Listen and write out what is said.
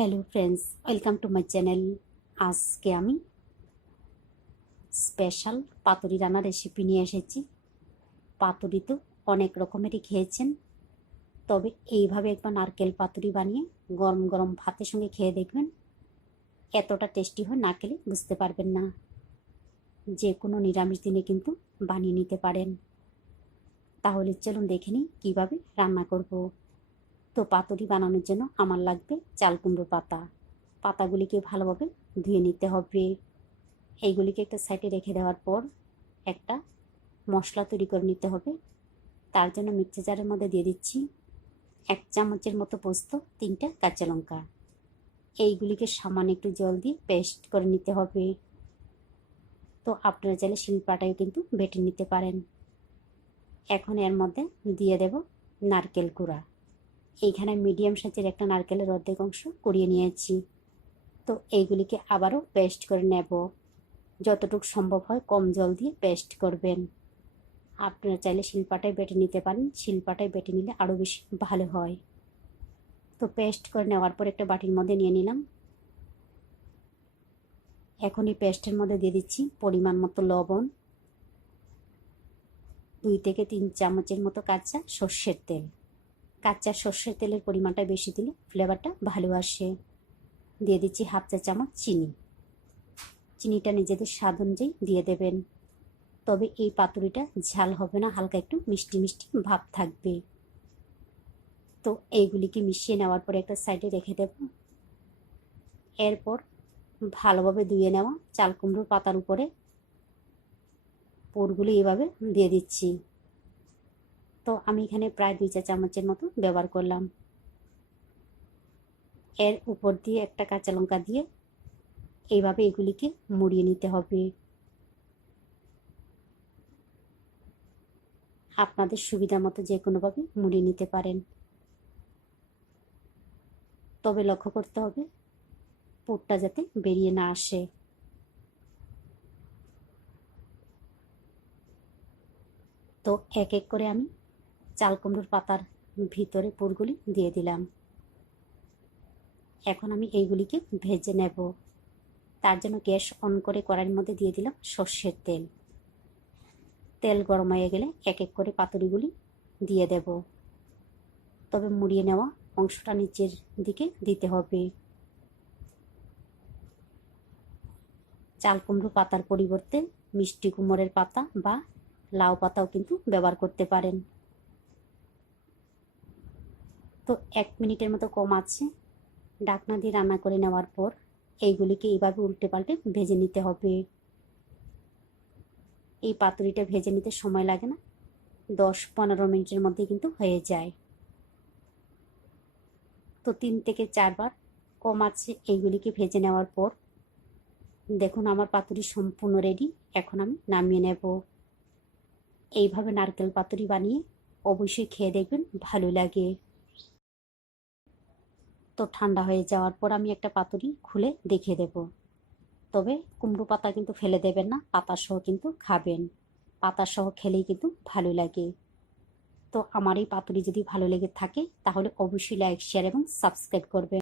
Hello friends, welcome to my channel. আজকে আমি special পাতুরি রান্নার রেসিপি নিয়ে এসেছি। পাতুরি তো অনেক রকমেরই খেয়েছেন, তবে এইভাবে একবার নারকেল পাতুরি বানিয়ে গরম গরম ভাতের সঙ্গে খেয়ে দেখবেন। এতটা টেস্টি হয়, না খেলে বুঝতে পারবেন না। যে কোনো নিরামিষ দিনে কিন্তু বানিয়ে নিতে পারেন। তাহলে চলুন দেখে নিই কীভাবে রান্না করব। তো পাতুরি বানানোর জন্য আমার লাগবে চাল কুমড়ো পাতা। পাতাগুলিকে ভালোভাবে ধুয়ে নিতে হবে। এইগুলিকে একটা সাইডে রেখে দেওয়ার পর একটা মশলা তৈরি করে নিতে হবে। তার জন্য মিক্সি জারের মধ্যে দিয়ে দিচ্ছি 1 চামচের মতো পোস্ত, 3টা কাঁচা লঙ্কা। এইগুলিকে সামান্য একটু জল দিয়ে পেস্ট করে নিতে হবে। তো আপনারা চাইলে শিলপাটায় কিন্তু বেটে নিতে পারেন। এখন এর মধ্যে দিয়ে দেব নারকেল কুড়া। এইখানে মিডিয়াম সাইজের একটা নারকেলের অর্ধেক অংশ কুড়িয়ে নিয়েছি। তো এইগুলিকে আবারও পেস্ট করে নেব। যতটুকু সম্ভব হয় কম জল দিয়ে পেস্ট করবেন। আপনারা চাইলে শিলপাটায় বেটে নিতে পারেন, শিলপাটায় বেটে নিলে আরও বেশি ভালো হয়। তো পেস্ট করে নেওয়ার পর একটা বাটির মধ্যে নিয়ে নিলাম। এখন এই পেস্টের মধ্যে দিয়ে দিচ্ছি পরিমাণ মতো লবণ, 2 থেকে 3 চামচের মতো কাঁচা সর্ষের তেল। কাঁচা সর্ষের তেলের পরিমাণটা বেশি দিলে ফ্লেভারটা ভালো আসে। দিয়ে দিচ্ছি 1/2 চা চামচ চিনি। চিনিটা নিজেদের স্বাদ অনুযায়ী দিয়ে দেবেন। তবে এই পাতুরিটা ঝাল হবে না, হালকা একটু মিষ্টি মিষ্টি ভাব থাকবে। তো এইগুলিকে মিশিয়ে নেওয়ার পরে একটা সাইডে রেখে দেব। এরপর ভালোভাবে ধুয়ে নেওয়া চাল কুমড়োর পাতার উপরে পুরগুলি এভাবে দিয়ে দিচ্ছি। তো আমি এখানে প্রায় 2 চা চামচের মতো ব্যবহার করলাম। এর উপর দিয়ে একটা কাঁচা লঙ্কা দিয়ে এইভাবে এগুলিকে মুড়িয়ে নিতে হবে। আপনাদের সুবিধা মতো যে কোনোভাবে মুড়িয়ে নিতে পারেন। তবে লক্ষ্য করতে হবে পুরটা যাতে বেরিয়ে না আসে। তো এক এক করে আমি চাল কুমড়োর পাতার ভিতরে পুরগুলি দিয়ে দিলাম। এখন আমি এইগুলিকে ভেজে নেব। তার জন্য গ্যাস অন করে কড়াইয়ের মধ্যে দিয়ে দিলাম সর্ষের তেল। তেল গরম হয়ে গেলে এক এক করে পাতুরিগুলি দিয়ে দেব। তবে মুড়িয়ে নেওয়া অংশটা নিচের দিকে দিতে হবে। চাল কুমড়ো পাতার পরিবর্তে মিষ্টি কুমড়োর পাতা বা লাউ পাতাও কিন্তু ব্যবহার করতে পারেন। তো 1 মিনিটের মতো কম আছে ঢাকনা দিয়ে রান্না করে নেওয়ার পর এইগুলিকে এইভাবে উল্টে পাল্টে ভেজে নিতে হবে। এই পাতুরিটা ভেজে নিতে সময় লাগে না, 10-15 মিনিটের মধ্যে কিন্তু হয়ে যায়। তো 3 থেকে 4 বার কম আছে এইগুলিকে ভেজে নেওয়ার পর দেখুন আমার পাতুরি সম্পূর্ণ রেডি। এখন আমি নামিয়ে নেব। এইভাবে নারকেল পাতুরি বানিয়ে অবশ্যই খেয়ে দেখবেন, ভালো লাগে। তো ঠান্ডা হয়ে যাওয়ার পর আমি একটা পাতুরি খুলে দেখিয়ে দেব। তবে কুমড়ো পাতা কিন্তু ফেলে দেবেন না, পাতা সহ কিন্তু খাবেন। পাতা সহ খেলেই কিন্তু ভালো লাগে। তো আমার এই পাতুরি যদি ভালো লেগে থাকে তাহলে অবশ্যই লাইক, শেয়ার এবং সাবস্ক্রাইব করবেন।